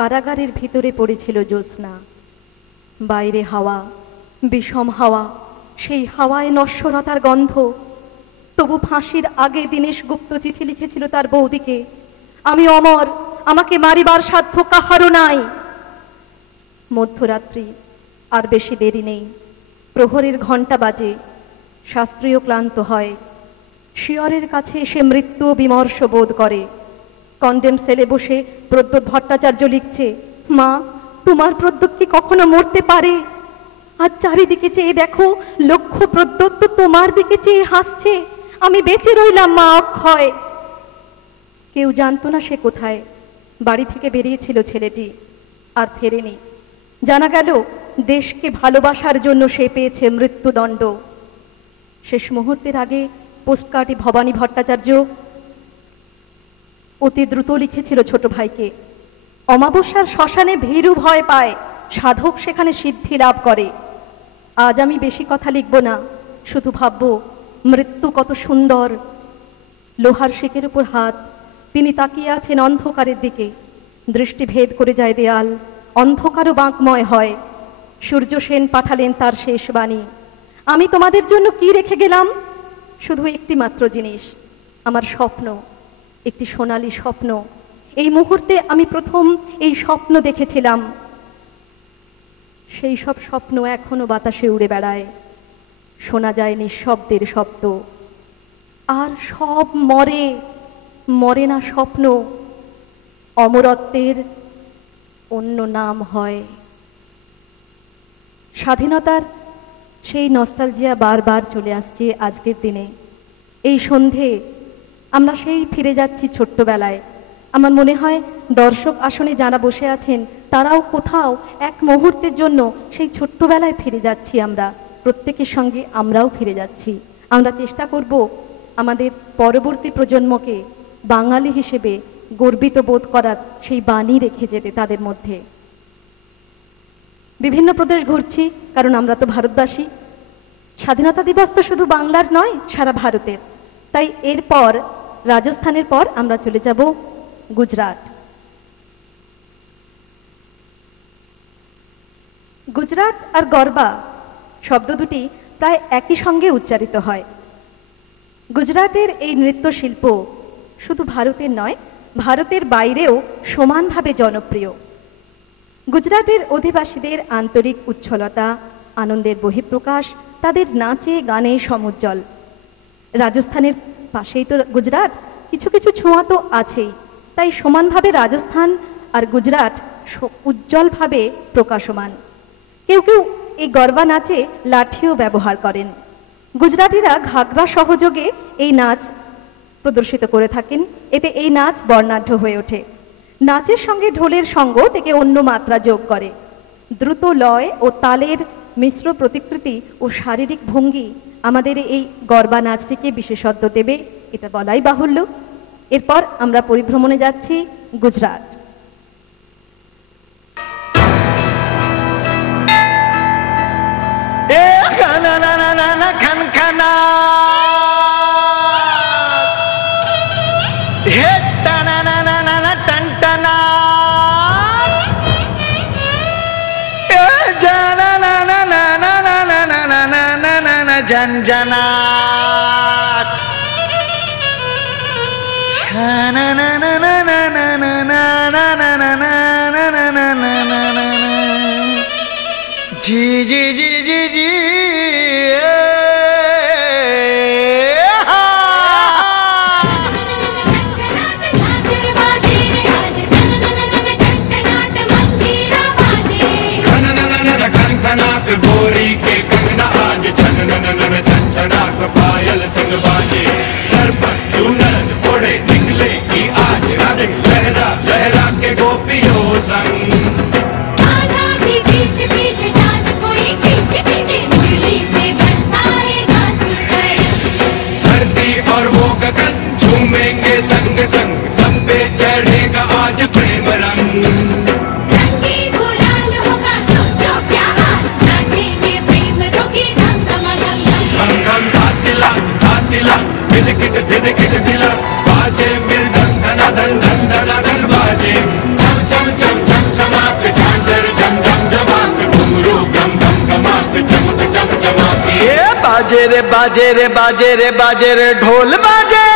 কারাগারের ভিতরে পড়েছিল জ্যোৎস্না। বাইরে হাওয়া, বিষম হাওয়া, সেই হাওয়ায় নশ্বরতার গন্ধ। তবু ফাঁসির আগে দীনেশ গুপ্ত চিঠি লিখেছিল তার বৌদিকে, আমি অমর, আমাকে মারিবার সাধ্য কাহারও নাই। মধ্যরাত্রি, আর বেশি দেরি নেই। প্রহরের ঘণ্টা বাজে, শাস্ত্রীয় ক্লান্ত হয়। শিয়রের কাছে এসে মৃত্যু বিমর্ষ বোধ করে। কন্ডেম সেলে বসে প্রদ্যোৎ ভট্টাচার্য লিখছে, মা, তোমার প্রদ্যোৎ কি কখনো মরতে পারে? আর চারিদিকে চেয়ে দেখো, লক্ষ প্রদ্যোৎ তো তোমার দিকে চেয়ে হাসছে। আমি বেঁচে রইলাম মা অক্ষয়। কেউ জানতো না সে কোথায়। বাড়ি থেকে বেরিয়েছিল ছেলেটি, আর ফেরেনি। জানা গেল দেশকে ভালোবাসার জন্য সে পেয়েছে মৃত্যুদণ্ড। শেষ মুহূর্তের আগে পোস্টকার্ডে ভবানী ভট্টাচার্য অতি দ্রুত লিখেছিল ছোট ভাইকে, অমাবস্যার শ্মশানে ভীরু ভয় পায়, সাধক সেখানে সিদ্ধি লাভ করে। আজ আমি বেশি কথা লিখব না, শুধু ভাবব মৃত্যু কত সুন্দর। লোহার শিকের উপর হাত, তিনি তাকিয়ে আছেন অন্ধকারের দিকে। দৃষ্টি ভেদ করে যায় দেয়াল, অন্ধকারও বাঁকময় হয়। সূর্য সেন পাঠালেন তার শেষ বাণী, আমি তোমাদের জন্য কি রেখে গেলাম? শুধু একটি মাত্র জিনিস, আমার স্বপ্ন, একটি সোনালী স্বপ্ন। এই মুহূর্তে আমি প্রথম এই স্বপ্ন দেখেছিলাম। সেই সব স্বপ্ন এখনো বাতাসে উড়ে বেড়ায়, শোনা যায় নিঃশব্দের শব্দ। আর সব মরে, মরে না স্বপ্ন, অমরত্বের অন্য নাম হয়। স্বাধীনতার সেই নস্টালজিয়া বারবার চলে আসছে আজকের দিনে। এই সন্ধে আমরা সেই ফিরে যাচ্ছি ছোট্টবেলায়। আমার মনে হয় দর্শক আসনে যারা বসে আছেন তারাও কোথাও এক মুহূর্তের জন্য সেই ছোট্টবেলায় ফিরে যাচ্ছি। আমরা প্রত্যেকের সঙ্গে আমরাও ফিরে যাচ্ছি। আমরা চেষ্টা করব আমাদের পরবর্তী প্রজন্মকে বাঙালি হিসেবে গর্বিত বোধ করার সেই বাণী রেখে যেতে তাদের মধ্যে। বিভিন্ন প্রদেশ ঘুরছি, কারণ আমরা তো ভারতবাসী। স্বাধীনতা দিবস তো শুধু বাংলার নয়, সারা ভারতের। তাই এরপর রাজস্থানের পর আমরা চলে যাব গুজরাট। গুজরাট আর গরবা শব্দ দুটি প্রায় একই সঙ্গে উচ্চারিত হয়। গুজরাটের এই নৃত্যশিল্প শুধু ভারতের নয়, ভারতের বাইরেও সমানভাবে জনপ্রিয়। গুজরাটের অধিবাসীদের আন্তরিক উচ্ছলতা, আনন্দের বহিঃপ্রকাশ তাদের নাচে গানে সমুজ্জ্বল। রাজস্থানের পাশেই তো গুজরাট, কিছু কিছু ছোঁয়া তো আছেই। তাই সমানভাবে রাজস্থান আর গুজরাট উজ্জ্বলভাবে প্রকাশমান। কেউ কেউ এই গরবা নাচে লাঠিও ব্যবহার করেন। গুজরাটিরা ঘাগরা সহযোগে এই নাচ প্রদর্শিত করে থাকেন। এতে এই নাচ বর্ণাঢ্য হয়ে ওঠে। নাচের সঙ্গে ঢোলের সঙ্গ থেকে অন্য মাত্রা যোগ করে। দ্রুত লয় ও তালের মিশ্র প্রতিকৃতি ও শারীরিক ভঙ্গি আমাদের এই গরবা নাচটিকে বিশেষত্ব দেবে, এটা বলাই বাহুল্য। এরপর আমরা পরিভ্রমণে যাচ্ছি গুজরাট। झंझनाट जी जी जी जी जी बाजे रे बाजे रे बाजे रे ढोल बाजे।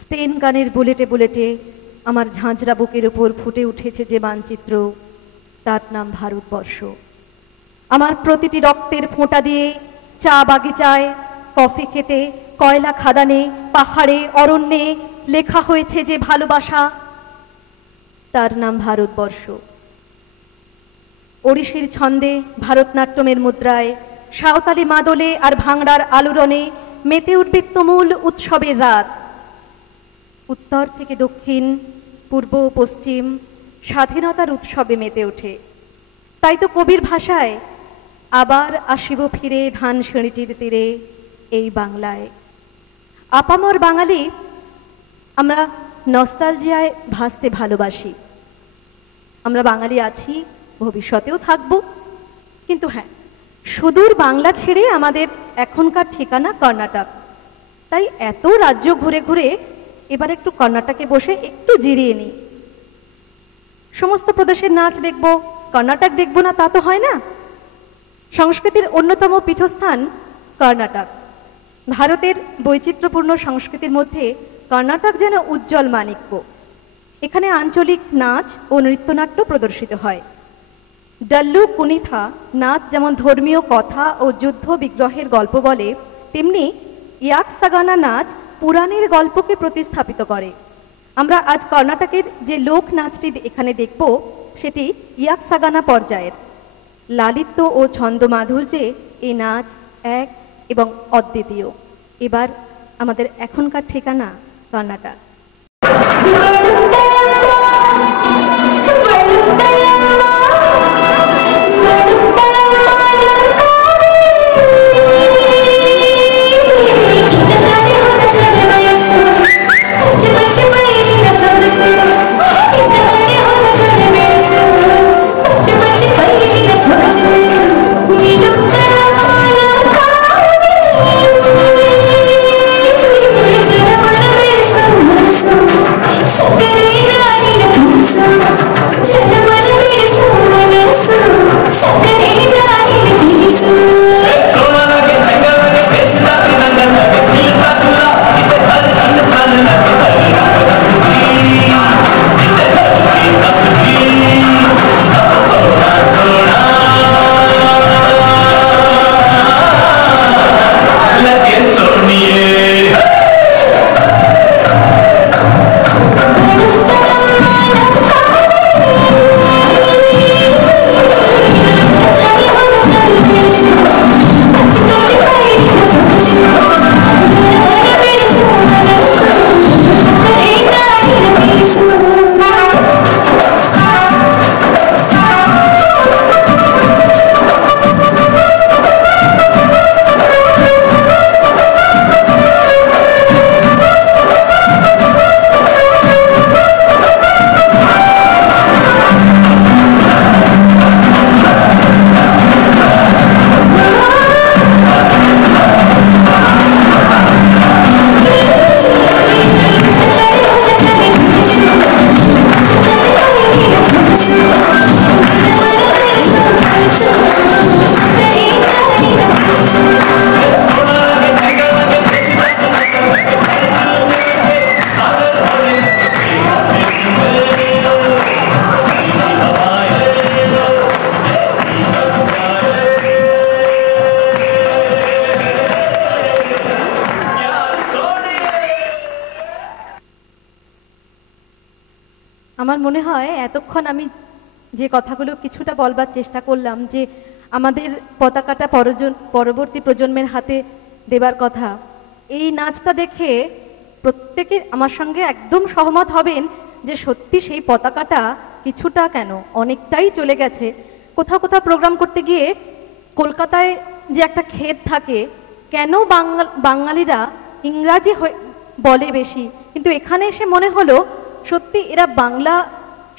স্টেন গানের বুলেটে বুলেটে আমার ঝাঁঝরা বুকের উপর ফুটে উঠেছে যে মানচিত্র, তার নাম ভারতবর্ষ। আমার প্রতিটি রক্তের ফোঁটা দিয়ে চা বাগিচায়, কফি খেতে, কয়লা খাদানে, পাহাড়ে, অরণ্যে লেখা হয়েছে যে ভালোবাসা, তার নাম ভারতবর্ষ। ওড়িশির ছন্দে, ভারতনাট্যমের মুদ্রায়, সাঁওতালি মাদলে আর ভাংড়ার আলোড়নে মেতে উঠবে তুমুল উৎসবের রাত। উত্তর থেকে দক্ষিণ, পূর্ব ও পশ্চিম স্বাধীনতার উৎসবে মেতে ওঠে। তাই তো কবির ভাষায় আবার আসিব ফিরে ধান শ্রেণীটির তীরে এই বাংলায়। আপামর বাঙালি আমরা নস্টালজিয়ায় ভাসতে ভালোবাসি। আমরা বাঙালি আছি, ভবিষ্যতেও থাকব। কিন্তু হ্যাঁ, সুদূর বাংলা ছেড়ে আমাদের এখনকার ঠিকানা কর্ণাটক। তাই এত রাজ্য ঘুরে ঘুরে এবার একটু কর্ণাটকে বসে একটু জিরিয়ে নিই। সমস্ত প্রদেশের নাচ দেখব, কর্ণাটক দেখব না তা তো হয় না। সংস্কৃতির অন্যতম পীঠস্থান কর্ণাটক। ভারতের বৈচিত্র্যপূর্ণ সংস্কৃতির মধ্যে কর্ণাটক যেন উজ্জ্বল মাণিক্য। এখানে আঞ্চলিক নাচ ও নৃত্যনাট্য প্রদর্শিত হয়। ডাল্লু কুনিথা নাচ যেমন ধর্মীয় কথা ও যুদ্ধ বিগ্রহের গল্প বলে, তেমনি ইয়াকসাগানা নাচ পুরাণের গল্পকে প্রতিস্থাপিত করে। আমরা আজ কর্ণাটকের যে লোক নাচটি এখানে দেখব, সেটি ইয়াকসাগানা পর্যায়ের। লালিত্য ও ছন্দ মাধুর্যে এই নাচ এক এবং অদ্বিতীয়। এবার আমাদের এখনকার ঠিকানা কর্ণাটক। So আমার মনে হয় এতক্ষণ আমি যে কথাগুলো কিছুটা বলবার চেষ্টা করলাম, যে আমাদের পতাকাটা পরবর্তী প্রজন্মের হাতে দেবার কথা, এই নাচটা দেখে প্রত্যেকে আমার সঙ্গে একদম সহমত হবেন যে সত্যি সেই পতাকাটা কিছুটা কেন অনেকটাই চলে গেছে। কোথাও কোথাও প্রোগ্রাম করতে গিয়ে কলকাতায় যে একটা খেদ থাকে, কেন বাঙালিরা ইংরাজি বলে বেশি, কিন্তু এখানে এসে মনে হলো সত্যি এরা বাংলা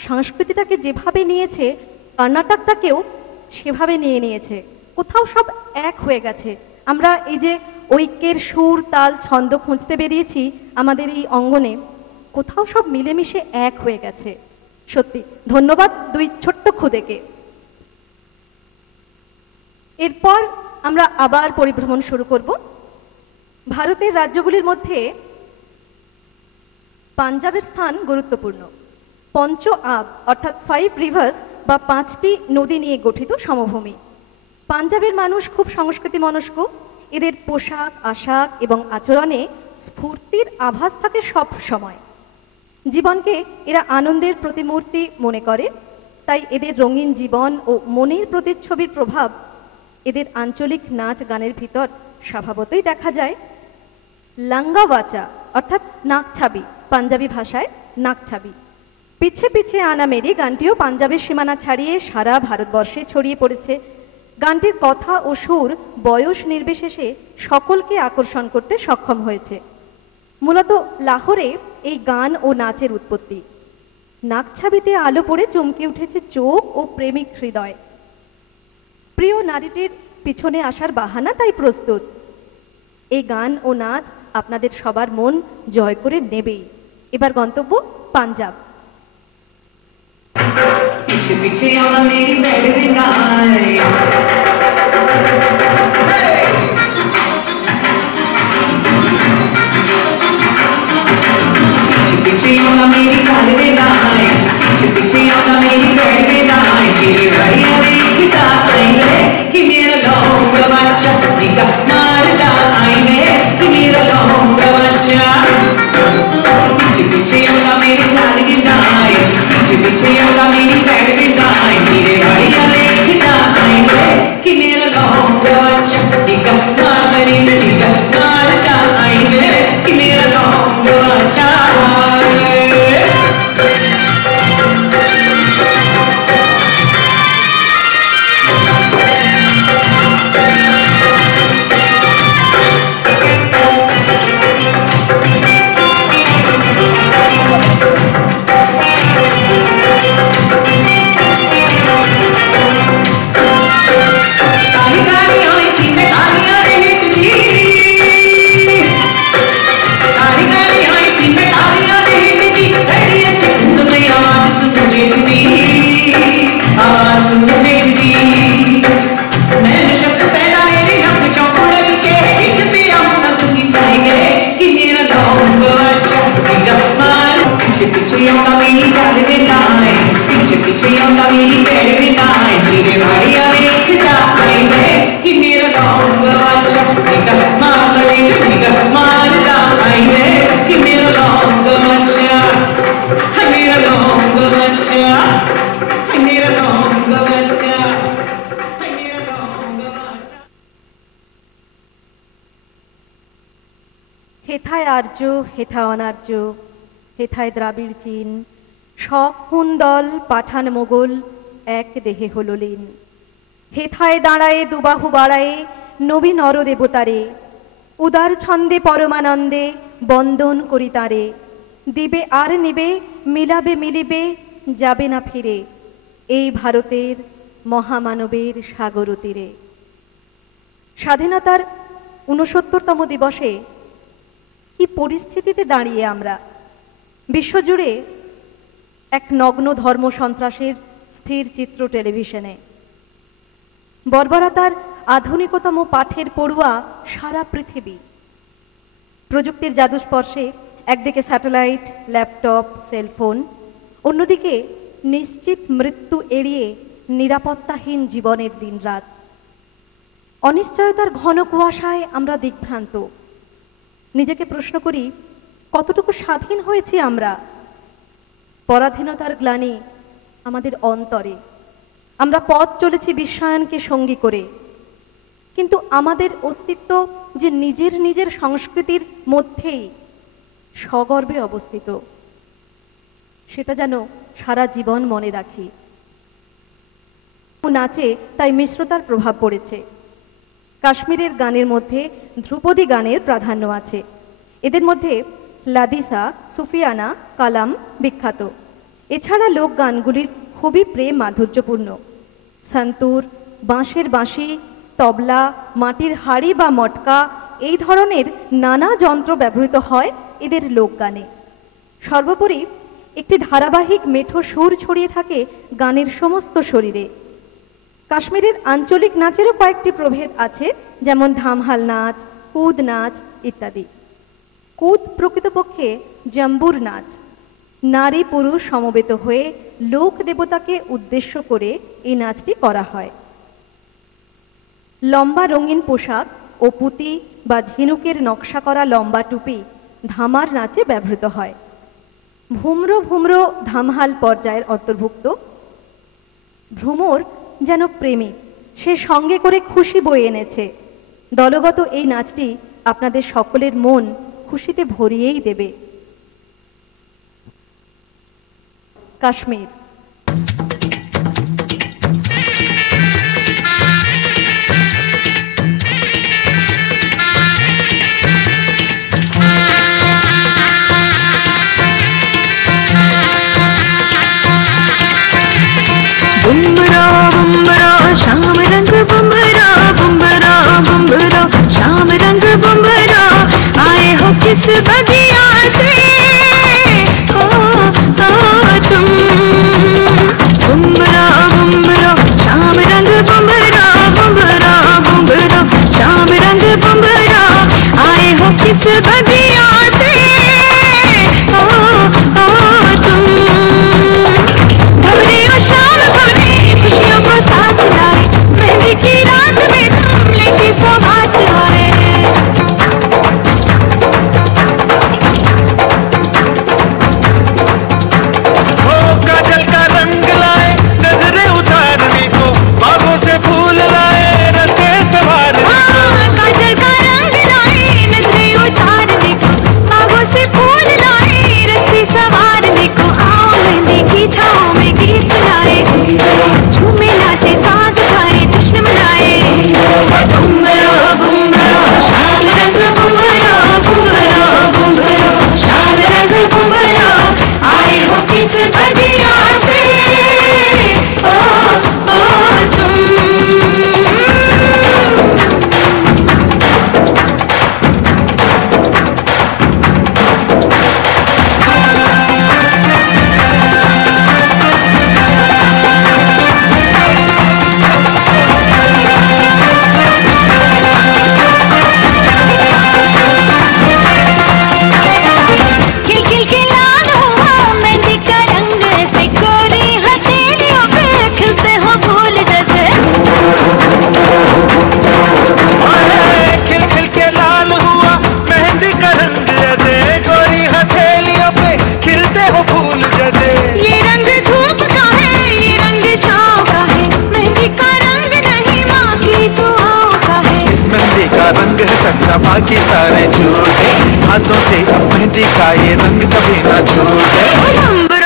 সংস্কৃতিটাকে যেভাবে নিয়েছে, কর্ণাটকটাকেও সেভাবে নিয়ে নিয়েছে। কোথাও সব এক হয়ে গেছে। আমরা এই যে ঐক্যের সুর তাল ছন্দ খুঁজতে বেরিয়েছি আমাদের এই অঙ্গনে, কোথাও সব মিলেমিশে এক হয়ে গেছে। সত্যি ধন্যবাদ দুই ছোট্ট খুদেকে। এরপর আমরা আবার পরিভ্রমণ শুরু করব। ভারতের রাজ্যগুলির মধ্যে পাঞ্জাবের স্থান গুরুত্বপূর্ণ। পঞ্চ আব অর্থাৎ 5 রিভার্স বা 5টি নদী নিয়ে গঠিত সমভূমি। পাঞ্জাবের মানুষ খুব সংস্কৃতি মনস্ক। এদের পোশাক আশাক এবং আচরণে স্ফূর্তির আভাস থাকে সব সময়। জীবনকে এরা আনন্দের প্রতিমূর্তি মনে করে, তাই এদের রঙিন জীবন ও মনের প্রতিচ্ছবির প্রভাব এদের আঞ্চলিক নাচ গানের ভিতর স্বভাবতই দেখা যায়। লাঙ্গাওয়াচা অর্থাৎ নাকছাবি, পাঞ্জাবি ভাষায় নাকছাবি। পিছে পিছে আনা মেরি গানটিও পাঞ্জাবের সীমানা ছাড়িয়ে সারা ভারতবর্ষে ছড়িয়ে পড়েছে। গানটির কথা ও সুর বয়স নির্বিশেষে সকলকে আকর্ষণ করতে সক্ষম হয়েছে। মূলত লাহোরে এই গান ও নাচের উৎপত্তি। নাকছাবিতে আলো পড়ে চমকে উঠেছে চোখ ও প্রেমিক হৃদয়। প্রিয় নারীটির পিছনে আসার বাহানা তাই প্রস্তুত। এই গান ও নাচ আপনাদের সবার মন জয় করে নেবেই। এবার গন্তব্য পাঞ্জাব। पीछे पीछे आना मेरी बैठे नाई, पीछे पीछे आना मेरी चाले नाई, पीछे पीछे आना मेरी बैठे नाई। चिरे भाई अरे किता आईने कि मेरा लौंगा बच्चा दिखा मारता आईने कि मेरा लौंगा बच्चा। पीछे पीछे आना मेरी चाले नाई, पीछे पीछे आना मेरी बैठे नाई। चिरे भाई अरे किता आईने कि मेरा लौंगा बच्चा दिखा मारता आईने कि मेरा लौंगा बच्चा। হেথায় আর্য হেথা অনার্য, হেথায় দ্রাবিড় চীন, শক হুন দল পাঠান মোগল এক দেহে হলো লীন। হেথায় দাঁড়ায়ে দুবাহু বাড়ায়ে নবী নর দেবতারে, উদার ছন্দে পরমানন্দে বন্দন করি তারে। দিবে আর নিবে মিলাবে মিলিবে যাবে না ফিরে, এই ভারতের মহামানবের সাগর তীরে। স্বাধীনতার ৬৯তম দিবসে কি পরিস্থিতিতে দাঁড়িয়ে আমরা। বিশ্বজুড়ে এক নগ্ন ধর্ম সন্ত্রাসের স্থির চিত্র টেলিভিশনে। বর্বরতার আধুনিকতম পাঠের পড়ুয়া সারা পৃথিবী। প্রযুক্তির জাদুস্পর্শে একদিকে স্যাটেলাইট, ল্যাপটপ, সেলফোন, অন্যদিকে নিশ্চিত মৃত্যু এড়িয়ে নিরাপত্তাহীন জীবনের দিনরাত। অনিশ্চয়তার ঘন কুয়াশায় আমরা দিগ্ভ্রান্ত। নিজেকে প্রশ্ন করি, কতটুকু স্বাধীন হয়েছি আমরা? পরাধীনতার গ্লানি আমাদের অন্তরে। আমরা পথ চলেছি বিশ্বায়নকে সঙ্গী করে, কিন্তু আমাদের অস্তিত্ব যে নিজের নিজের সংস্কৃতির মধ্যেই সগর্বে অবস্থিত, সেটা যেন সারা জীবন মনে রাখি। নাচে তাই মিশ্রতার প্রভাব পড়েছে। কাশ্মীরের গানের মধ্যে ধ্রুপদী গানের প্রাধান্য আছে। এদের মধ্যে লাদিসা, সুফিয়ানা, কালাম বিখ্যাত। এছাড়া লোক গানগুলির খুবই প্রেম মাধুর্যপূর্ণ। সন্তুর, বাঁশের বাঁশি, তবলা, মাটির হাড়ি বা মটকা এই ধরনের নানা যন্ত্র ব্যবহৃত হয় এদের লোকগানে। সর্বোপরি একটি ধারাবাহিক মেঠো সুর ছড়িয়ে থাকে গানের সমস্ত শরীরে। কাশ্মীরের আঞ্চলিক নাচেরও কয়েকটি প্রভেদ আছে, যেমন ধামহাল নাচ, কুদ নাচ ইত্যাদি। কুদ প্রকৃতপক্ষে জম্বুর নাচ। নারী পুরুষ সমবেত হয়ে লোক দেবতাকে উদ্দেশ্য করে এই নাচটি করা হয়। লম্বা রঙিন পোশাক ও পুঁতি বা ঝিনুকের নকশা করা লম্বা টুপি ধামার নাচে ব্যবহৃত হয়। ভুমরো ভুমরো ধামহাল পর্যায়ের অন্তর্ভুক্ত। ভ্রমর যেন প্রেমিক, সে সঙ্গে করে খুশি বয়ে এনেছে। দলগত এই নাচটি আপনাদের সকলের মন খুশিতে ভরিয়েই দেবে। কাশ্মীর। बुम्बरा बुम्बरा शाम रंग बुम्बरा बुम्बरा बुम्बरा शाम रंग बुम्बरा आए हो किस बगिया से हो तुम। बुम्बरा बुम्बरा शाम रंग बुम्बरा बुम्बरा बुम्बरा शाम रंग बुम्बरा आए हो किस बगिया से हो तुम। भवरे ओ शाम भवरे खुशियों को साथ लाए, मेहंदी की रात में तुम लेके सौगात आए। हो काजल का रंग लाए, नजरें उतारने को, बागों से फूल लाए, रस्ते संवारने को। काजल का रंग लाए, नजरें उतारने को, बागों से फूल लाए, रस्ते संवारने को। आओ मेहंदी की छाँव में गीत सुनाए, झूमे नाचे साज खाए जश्न मनाए। बुम्बरा बुम्बरा शाम रंग बुम्बरा बुम्बरा बुम्बरा शाम रंग बुम्बरा आए हो किस बगिया से ओ तुम। खिल खिल के लाल हुआ मेहंदी का रंग से, गोरी हथेलियों पे खिलते हो फूल जैसे। खिल खिल के लाल हुआ मेहंदी का रंग जैसे, गोरी हथेलियों पे खिलते हो फूल जैसे। ये रंग धूप का है, ये रंग छाँव का है, मेहंदी का रंग नहीं माँ की दुआओं का है। इस मेहंदी का रंग है सच्चा, बाकी सारे झूठे, हाथों से अब मेहंदी का ये रंग कभी ना छूटे। बुम्बरा